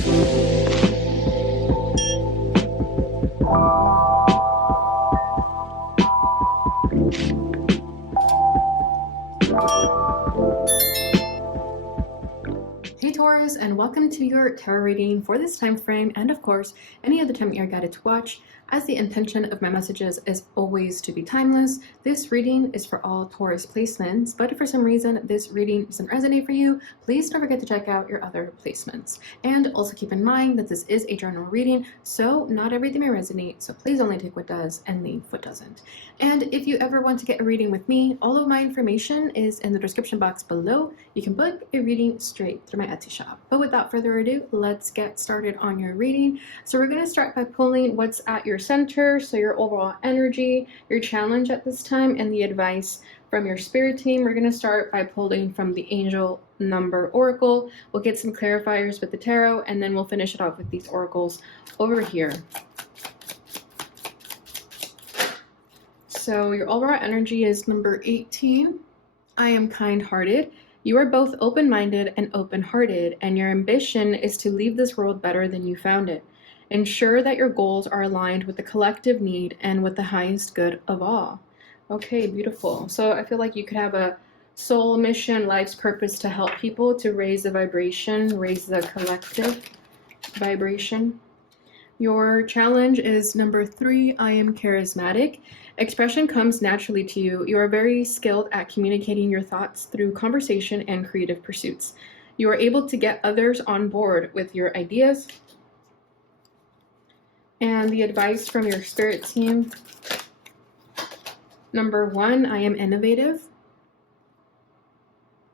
Hey Taurus, and welcome to your tarot reading for this time frame, and of course any other time you're guided to watch, as the intention of my messages is always to be timeless. This reading is for all Taurus placements, but if for some reason this reading doesn't resonate for you, please don't forget to check out your other placements. And also keep in mind that this is a general reading, so not everything may resonate, so please only take what does and leave what doesn't. And if you ever want to get a reading with me, all of my information is in the description box below. You can book a reading straight through my Etsy shop. But without further ado, let's get started on your reading. So we're going to start by pulling what's at your center, so your overall energy, your challenge at this time, and the advice from your spirit team. We're going to start by pulling from the Angel Number Oracle. We'll get some clarifiers with the tarot, and then we'll finish it off with these oracles over here. So your overall energy is number 18. I am kind-hearted. You are both open-minded and open-hearted, and your ambition is to leave this world better than you found it. Ensure that your goals are aligned with the collective need and with the highest good of all. Okay, beautiful. So I feel like you could have a soul mission, life's purpose to help people to raise the vibration, raise the collective vibration. Your challenge is number 3, I am charismatic. Expression comes naturally to you. You are very skilled at communicating your thoughts through conversation and creative pursuits. You are able to get others on board with your ideas. And the advice from your spirit team. Number 1, I am innovative.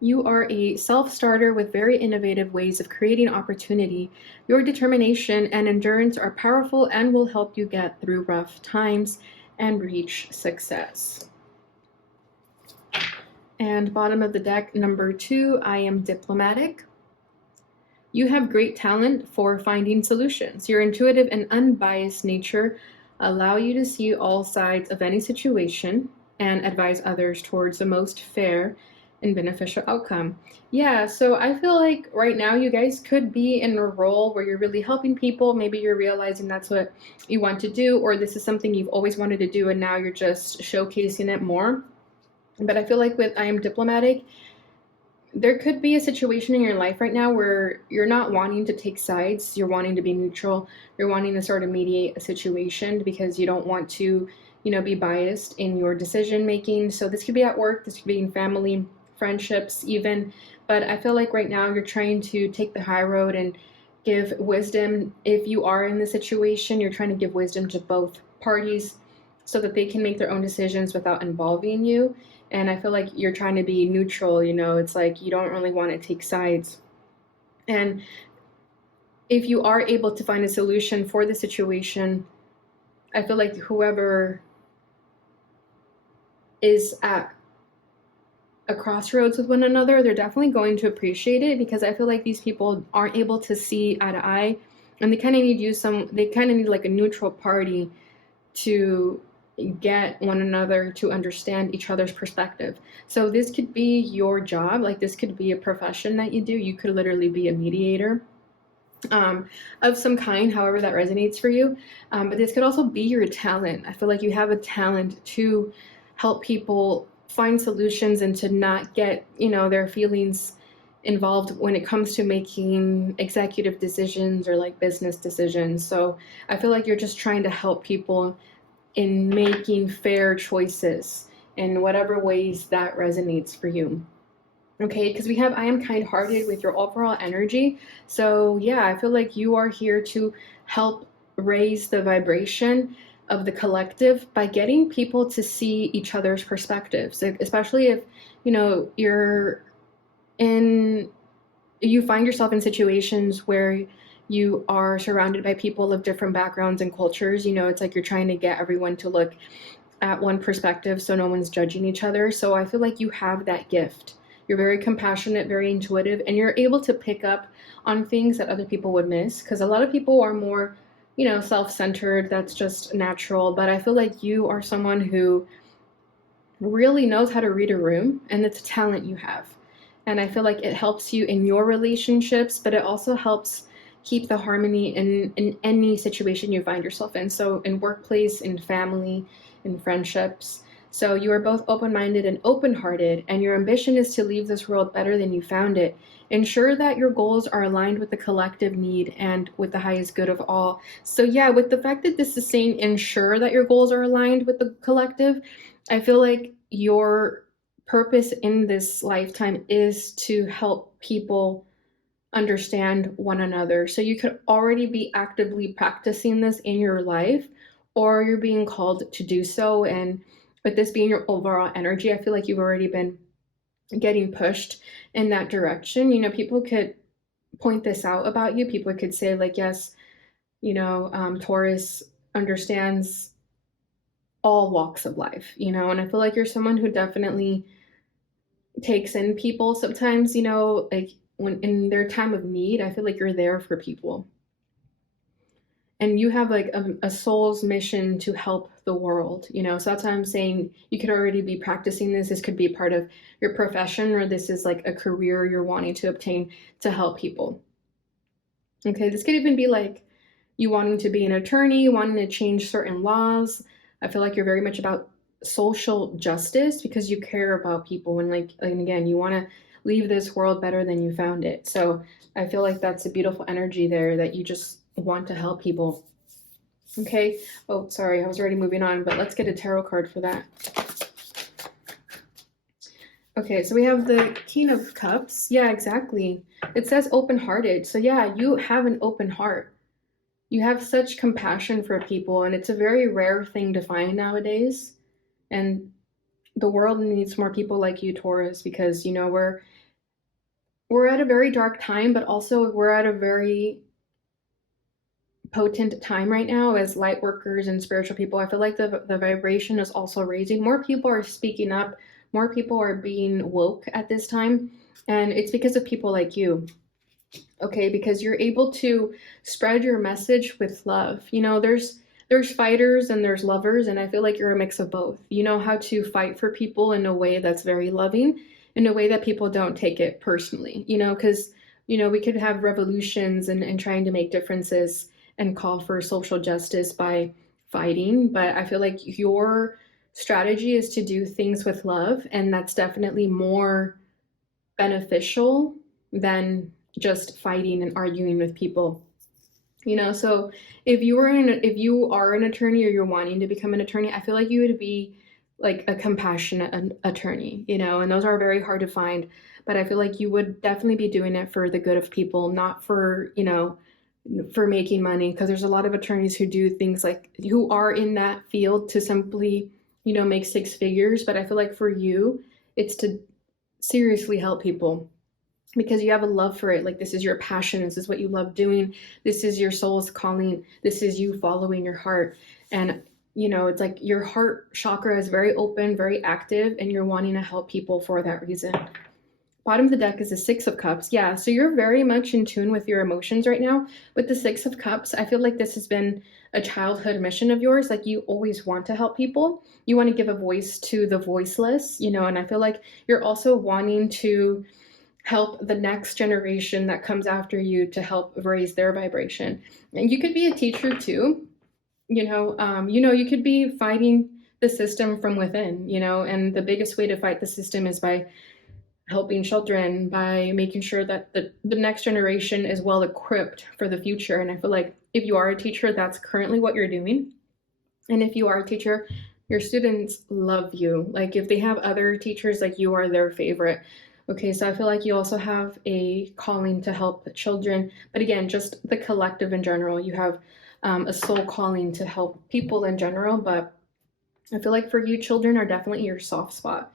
You are a self-starter with very innovative ways of creating opportunity. Your determination and endurance are powerful and will help you get through rough times and reach success. And bottom of the deck, number 2, I am diplomatic. You have great talent for finding solutions. Your intuitive and unbiased nature allow you to see all sides of any situation and advise others towards the most fair and beneficial outcome. Yeah, so I feel like right now you guys could be in a role where you're really helping people. Maybe you're realizing that's what you want to do, or this is something you've always wanted to do and now you're just showcasing it more. But I feel like with I am diplomatic, there could be a situation in your life right now where you're not wanting to take sides, you're wanting to be neutral, you're wanting to sort of mediate a situation because you don't want to, be biased in your decision making. So this could be at work, this could be in family, friendships even, but I feel like right now you're trying to take the high road and give wisdom. If you are in the situation, you're trying to give wisdom to both parties so that they can make their own decisions without involving you. And I feel like you're trying to be neutral, it's like you don't really want to take sides. And if you are able to find a solution for the situation, I feel like whoever is at a crossroads with one another, they're definitely going to appreciate it, because I feel like these people aren't able to see eye to eye, and they kind of need like a neutral party to get one another to understand each other's perspective. So this could be your job, like this could be a profession that you do. You could literally be a mediator of some kind, however that resonates for you. But this could also be your talent. I feel like you have a talent to help people find solutions and to not get, their feelings involved when it comes to making executive decisions or like business decisions. So I feel like you're just trying to help people in making fair choices in whatever ways that resonates for you. Okay, because we have I am kind-hearted with your overall energy. So yeah, I feel like you are here to help raise the vibration of the collective by getting people to see each other's perspectives, especially if you find yourself in situations where you are surrounded by people of different backgrounds and cultures. It's like you're trying to get everyone to look at one perspective so no one's judging each other. So I feel like you have that gift. You're very compassionate, very intuitive, and you're able to pick up on things that other people would miss, because a lot of people are more, self-centered. That's just natural. But I feel like you are someone who really knows how to read a room, and it's a talent you have. And I feel like it helps you in your relationships, but it also helps keep the harmony in any situation you find yourself in. So in workplace, in family, in friendships. So you are both open-minded and open-hearted, and your ambition is to leave this world better than you found it. Ensure that your goals are aligned with the collective need and with the highest good of all. So yeah, with the fact that this is saying ensure that your goals are aligned with the collective, I feel like your purpose in this lifetime is to help people understand one another. So you could already be actively practicing this in your life, or you're being called to do so. And with this being your overall energy, I feel like you've already been getting pushed in that direction. You know, people could point this out about you. People could say, like, yes, you know, Taurus understands all walks of life, you know, and I feel like you're someone who definitely takes in people sometimes, you know, like when in their time of need, I feel like you're there for people. And you have like a soul's mission to help the world, you know. So that's why I'm saying you could already be practicing this. This could be part of your profession, or this is like a career you're wanting to obtain to help people. Okay, this could even be like you wanting to be an attorney, wanting to change certain laws. I feel like you're very much about social justice because you care about people, and like, and again, you want to leave this world better than you found it. So I feel like that's a beautiful energy there, that you just want to help people. Okay. Oh, sorry, I was already moving on, but let's get a tarot card for that. Okay, so we have the King of Cups. Yeah, exactly. It says open-hearted. So yeah, you have an open heart. You have such compassion for people, and it's a very rare thing to find nowadays. And the world needs more people like you, Taurus, because, you know, we're at a very dark time, but also we're at a very potent time right now as light workers and spiritual people. I feel like the vibration is also raising. More people are speaking up, more people are being woke at this time, and it's because of people like you. Okay, because you're able to spread your message with love. You know, there's fighters and there's lovers, and I feel like you're a mix of both. You know how to fight for people in a way that's very loving, in a way that people don't take it personally, you know, because, you know, we could have revolutions and trying to make differences and call for social justice by fighting, but I feel like your strategy is to do things with love, and that's definitely more beneficial than just fighting and arguing with people. You know, so if you are an attorney, or you're wanting to become an attorney, I feel like you would be like a compassionate attorney, you know, and those are very hard to find, but I feel like you would definitely be doing it for the good of people, not for, you know, for making money, because there's a lot of attorneys who do things like, who are in that field to simply, you know, make six figures. But I feel like for you, it's to seriously help people because you have a love for it. Like, this is your passion, this is what you love doing, this is your soul's calling, this is you following your heart. And, you know, it's like your heart chakra is very open, very active, and you're wanting to help people for that reason. Bottom of the deck is the Six of Cups. Yeah, so you're very much in tune with your emotions right now. With the Six of Cups, I feel like this has been a childhood mission of yours. Like, you always want to help people. You want to give a voice to the voiceless, you know, and I feel like you're also wanting to help the next generation that comes after you, to help raise their vibration. And you could be a teacher too, you know, you could be fighting the system from within, you know, and the biggest way to fight the system is by helping children, by making sure that the next generation is well equipped for the future. And I feel like if you are a teacher, that's currently what you're doing. And if you are a teacher, your students love you. Like, if they have other teachers, like, you are their favorite. Okay, so I feel like you also have a calling to help children, but again, just the collective in general. You have a soul calling to help people in general, but I feel like for you, children are definitely your soft spot.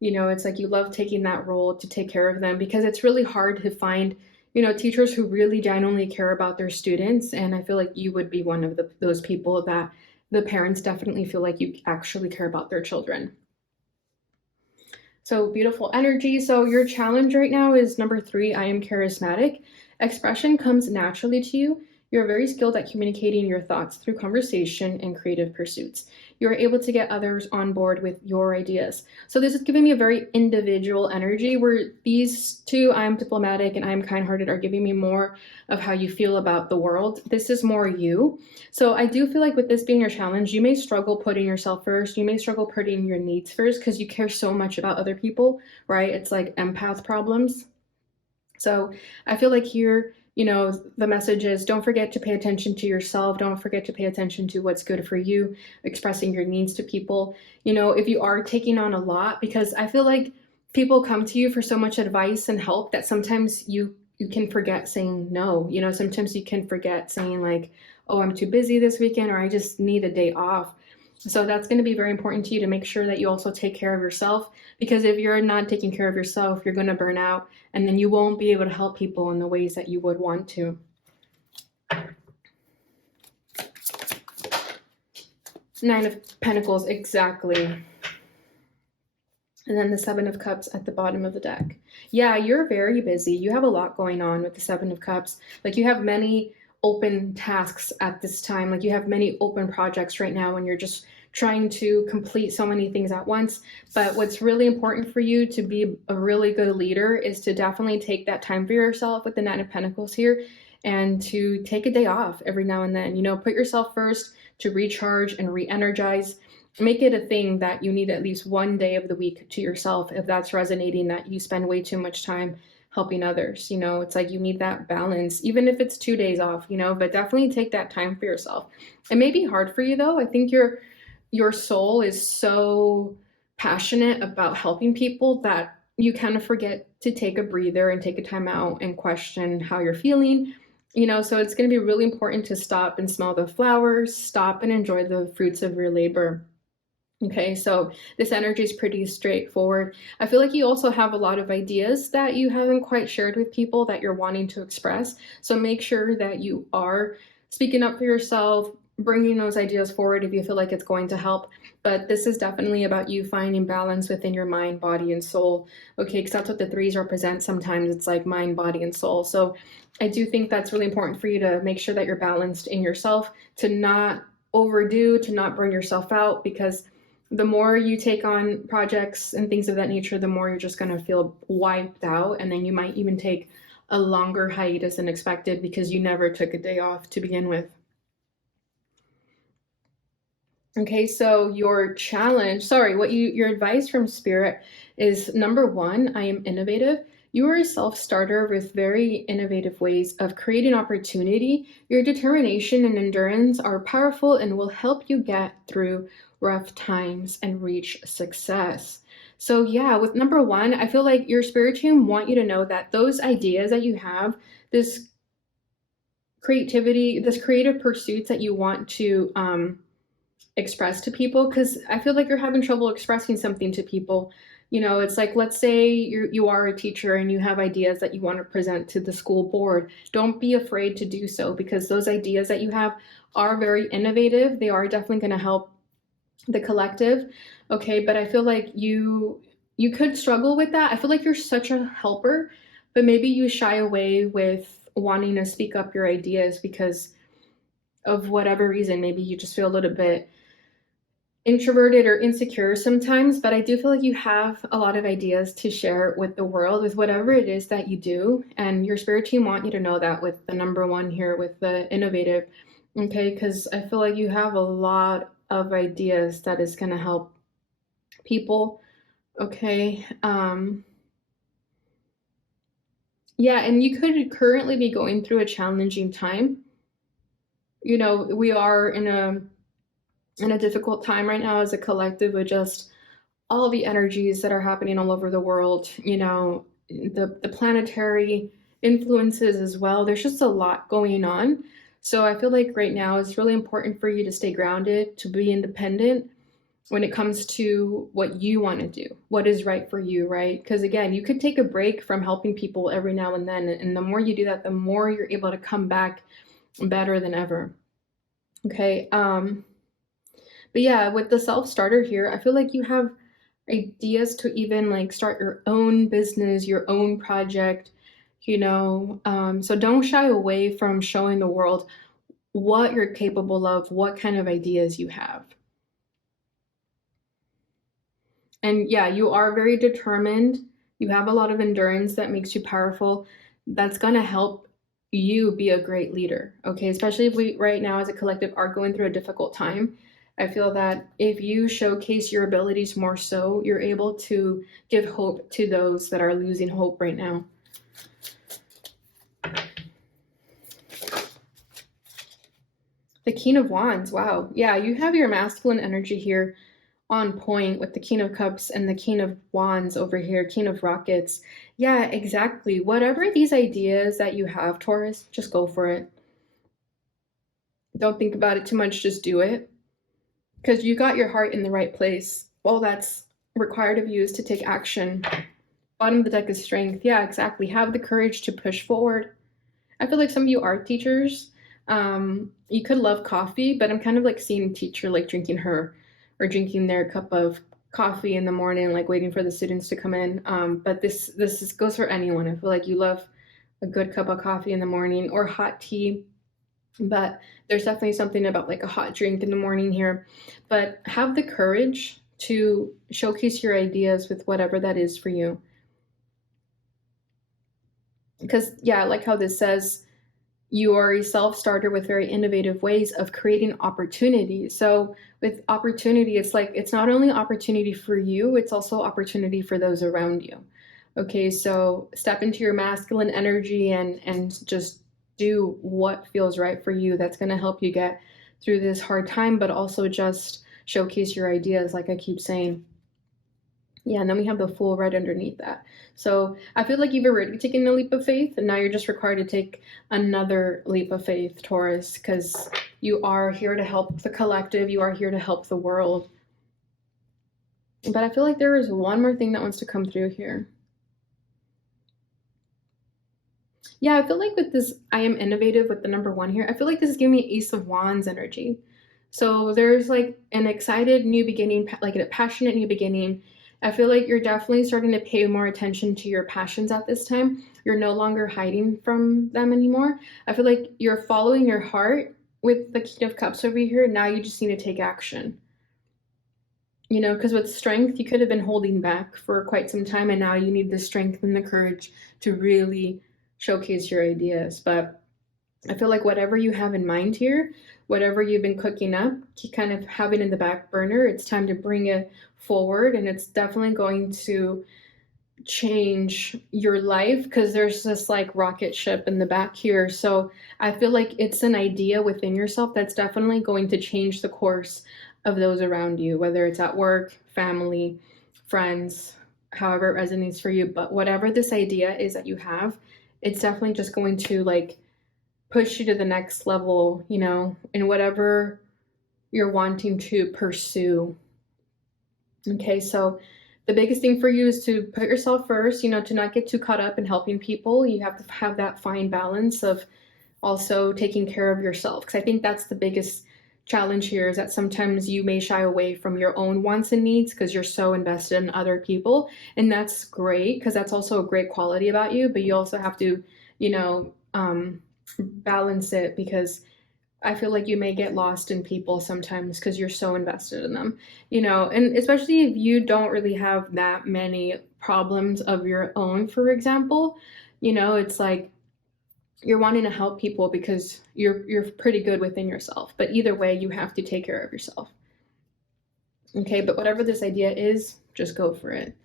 You know, it's like you love taking that role to take care of them, because it's really hard to find, you know, teachers who really genuinely care about their students. And I feel like you would be one of those people that the parents definitely feel like you actually care about their children. So beautiful energy. So your challenge right now is number 3, I am charismatic. Expression comes naturally to you. You're very skilled at communicating your thoughts through conversation and creative pursuits. you're able to get others on board with your ideas. So this is giving me a very individual energy, where these two, I'm diplomatic and I'm kind-hearted, are giving me more of how you feel about the world. This is more you. So I do feel like with this being your challenge, you may struggle putting yourself first. You may struggle putting your needs first because you care so much about other people, right? It's like empath problems. So I feel like here, the message is, don't forget to pay attention to yourself. Don't forget to pay attention to what's good for you, expressing your needs to people. If you are taking on a lot, because I feel like people come to you for so much advice and help that sometimes you can forget saying no. Sometimes you can forget saying like, oh, I'm too busy this weekend, or I just need a day off. So that's going to be very important to you to make sure that you also take care of yourself, because if you're not taking care of yourself, you're going to burn out, and then you won't be able to help people in the ways that you would want to. Nine of Pentacles, exactly. And then the Seven of Cups at the bottom of the deck. Yeah, you're very busy. You have a lot going on with the Seven of Cups. Like, you have many open tasks at this time. Like, you have many open projects right now, and you're just trying to complete so many things at once. But what's really important for you to be a really good leader is to definitely take that time for yourself with the Nine of Pentacles here, and to take a day off every now and then. Put yourself first to recharge and re-energize. Make it a thing that you need at least one day of the week to yourself, if that's resonating, that you spend way too much time helping others. It's like you need that balance, even if it's 2 days off, but definitely take that time for yourself. It may be hard for you though. I think your soul is so passionate about helping people that you kind of forget to take a breather and take a time out and question how you're feeling. So it's going to be really important to stop and smell the flowers, stop and enjoy the fruits of your labor. Okay, so this energy is pretty straightforward. I feel like you also have a lot of ideas that you haven't quite shared with people that you're wanting to express. So make sure that you are speaking up for yourself, bringing those ideas forward if you feel like it's going to help. But this is definitely about you finding balance within your mind, body, and soul. Okay, because that's what the threes represent. Sometimes it's like mind, body, and soul. So I do think that's really important for you to make sure that you're balanced in yourself, to not overdo, to not burn yourself out, because the more you take on projects and things of that nature, the more you're just going to feel wiped out. And then you might even take a longer hiatus than expected because you never took a day off to begin with. Okay, so your advice from Spirit is, number one, I am innovative. You are a self-starter with very innovative ways of creating opportunity. Your determination and endurance are powerful and will help you get through rough times and reach success. So yeah, with number one, I feel like your spirit team want you to know that those ideas that you have, this creativity, this creative pursuits that you want to express to people, because I feel like you're having trouble expressing something to people. It's like, let's say you are a teacher and you have ideas that you want to present to the school board. Don't be afraid to do so, because those ideas that you have are very innovative. They are definitely going to help the collective. Okay, but I feel like you could struggle with that. I feel like you're such a helper, but maybe you shy away with wanting to speak up your ideas because of whatever reason. Maybe you just feel a little bit introverted or insecure sometimes, but I do feel like you have a lot of ideas to share with the world, with whatever it is that you do. And your spirit team want you to know that with the number one here, with the innovative. Okay, because I feel like you have a lot of ideas that is going to help people. Okay. Yeah, and you could currently be going through a challenging time. We are in a difficult time right now as a collective, with just all the energies that are happening all over the world, the planetary influences as well. There's just a lot going on. So I feel like right now it's really important for you to stay grounded, to be independent when it comes to what you want to do, what is right for you, right? Because again, you could take a break from helping people every now and then. And the more you do that, the more you're able to come back better than ever. Okay. But yeah, with the self-starter here, I feel like you have ideas to even like start your own business, your own project, so don't shy away from showing the world what you're capable of, what kind of ideas you have. And yeah, you are very determined. You have a lot of endurance that makes you powerful. That's going to help you be a great leader. Okay. Especially if we right now as a collective are going through a difficult time. I feel that if you showcase your abilities more so, you're able to give hope to those that are losing hope right now. The King of Wands. Wow. Yeah, you have your masculine energy here on point with the King of Cups and the King of Wands over here, King of Rockets. Yeah, exactly. Whatever these ideas that you have, Taurus, just go for it. Don't think about it too much, just do it. Because you got your heart in the right place. All that's required of you is to take action. Bottom of the deck is strength. Yeah, exactly. Have the courage to push forward. I feel like some of you are teachers. You could love coffee, but I'm kind of like seeing a teacher like drinking her or drinking their cup of coffee in the morning, like waiting for the students to come in. But this goes for anyone. I feel like you love a good cup of coffee in the morning or hot tea, but there's definitely something about like a hot drink in the morning here. But have the courage to showcase your ideas with whatever that is for you. Because yeah, I like how this says, you are a self-starter with very innovative ways of creating opportunities. So with opportunity, it's like, it's not only opportunity for you, it's also opportunity for those around you. Okay, so step into your masculine energy and just do what feels right for you. That's going to help you get through this hard time, but also just showcase your ideas, like I keep saying. Yeah, and then we have the Fool right underneath that. So I feel like you've already taken a leap of faith, and now you're just required to take another leap of faith, Taurus, because you are here to help the collective. You are here to help the world. But I feel like there is one more thing that wants to come through here. Yeah, I feel like with this, I am innovative with the number 1 here. I feel like this is giving me Ace of Wands energy. So there's like an excited new beginning, like a passionate new beginning. I feel like you're definitely starting to pay more attention to your passions at this time. You're no longer hiding from them anymore. I feel like you're following your heart with the King of Cups over here. Now you just need to take action. You know, because with strength, you could have been holding back for quite some time, and now you need the strength and the courage to really showcase your ideas. But I feel like whatever you have in mind here, whatever you've been cooking up, you kind of have it in the back burner. It's time to bring it forward, and it's definitely going to change your life because there's this like rocket ship in the back here. So I feel like it's an idea within yourself that's definitely going to change the course of those around you, whether it's at work, family, friends, however it resonates for you. But whatever this idea is that you have, it's definitely just going to like push you to the next level, you know, in whatever you're wanting to pursue. Okay, so the biggest thing for you is to put yourself first, you know, to not get too caught up in helping people. You have to have that fine balance of also taking care of yourself. Because I think that's the biggest challenge here, is that sometimes you may shy away from your own wants and needs because you're so invested in other people. And that's great, because that's also a great quality about you. But you also have to, you know, balance it, because I feel like you may get lost in people sometimes because you're so invested in them, you know, and especially if you don't really have that many problems of your own, for example, you know, it's like you're wanting to help people because you're pretty good within yourself. But either way, you have to take care of yourself. Okay, but whatever this idea is, just go for it.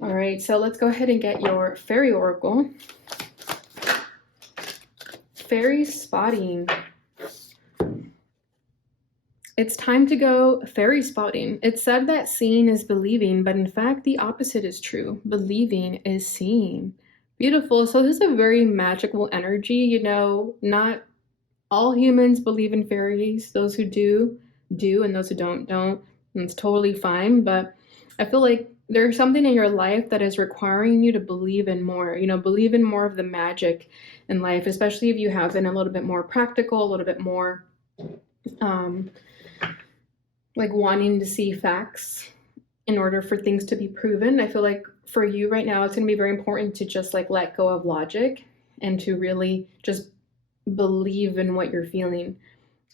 All right, so let's go ahead and get your fairy oracle. Fairy spotting. It's time to go fairy spotting. It's said that seeing is believing, but in fact, the opposite is true. Believing is seeing. Beautiful. So this is a very magical energy. You know, not all humans believe in fairies. Those who do, and those who don't. And it's totally fine. But I feel like there's something in your life that is requiring you to believe in more, you know, believe in more of the magic in life, especially if you have been a little bit more practical, a little bit more like wanting to see facts in order for things to be proven. I feel like for you right now, it's going to be very important to just like let go of logic and to really just believe in what you're feeling.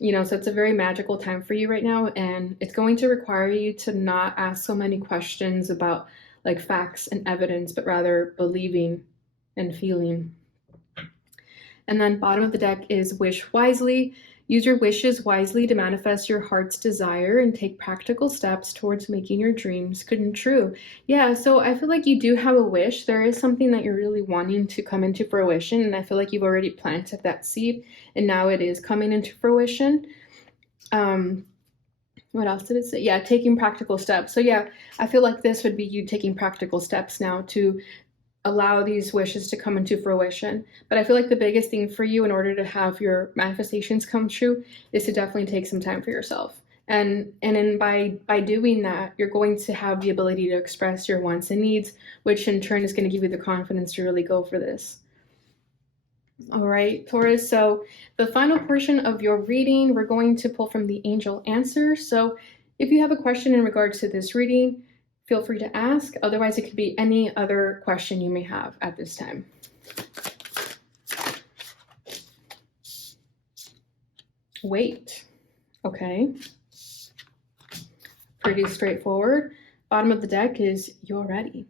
So it's a very magical time for you right now, and it's going to require you to not ask so many questions about like facts and evidence, but rather believing and feeling. And then bottom of the deck is wish wisely. Use your wishes wisely to manifest your heart's desire and take practical steps towards making your dreams come true. Yeah, so I feel like you do have a wish. There is something that you're really wanting to come into fruition, and I feel like you've already planted that seed, and now it is coming into fruition. What else did it say? Yeah, taking practical steps. So yeah, I feel like this would be you taking practical steps now to allow these wishes to come into fruition. But I feel like the biggest thing for you in order to have your manifestations come true is to definitely take some time for yourself. And by doing that, you're going to have the ability to express your wants and needs, which in turn is going to give you the confidence to really go for this. All right, Taurus, so the final portion of your reading, we're going to pull from the angel answer. So if you have a question in regards to this reading, feel free to ask. Otherwise, it could be any other question you may have at this time. Wait. Okay. Pretty straightforward. Bottom of the deck is you're ready.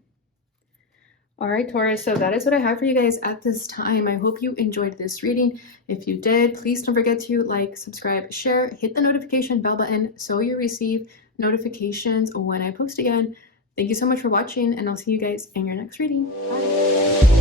All right, Taurus, so that is what I have for you guys at this time. I hope you enjoyed this reading. If you did, please don't forget to like, subscribe, share, hit the notification bell button so you receive notifications when I post again. Thank you so much for watching, and I'll see you guys in your next reading. Bye.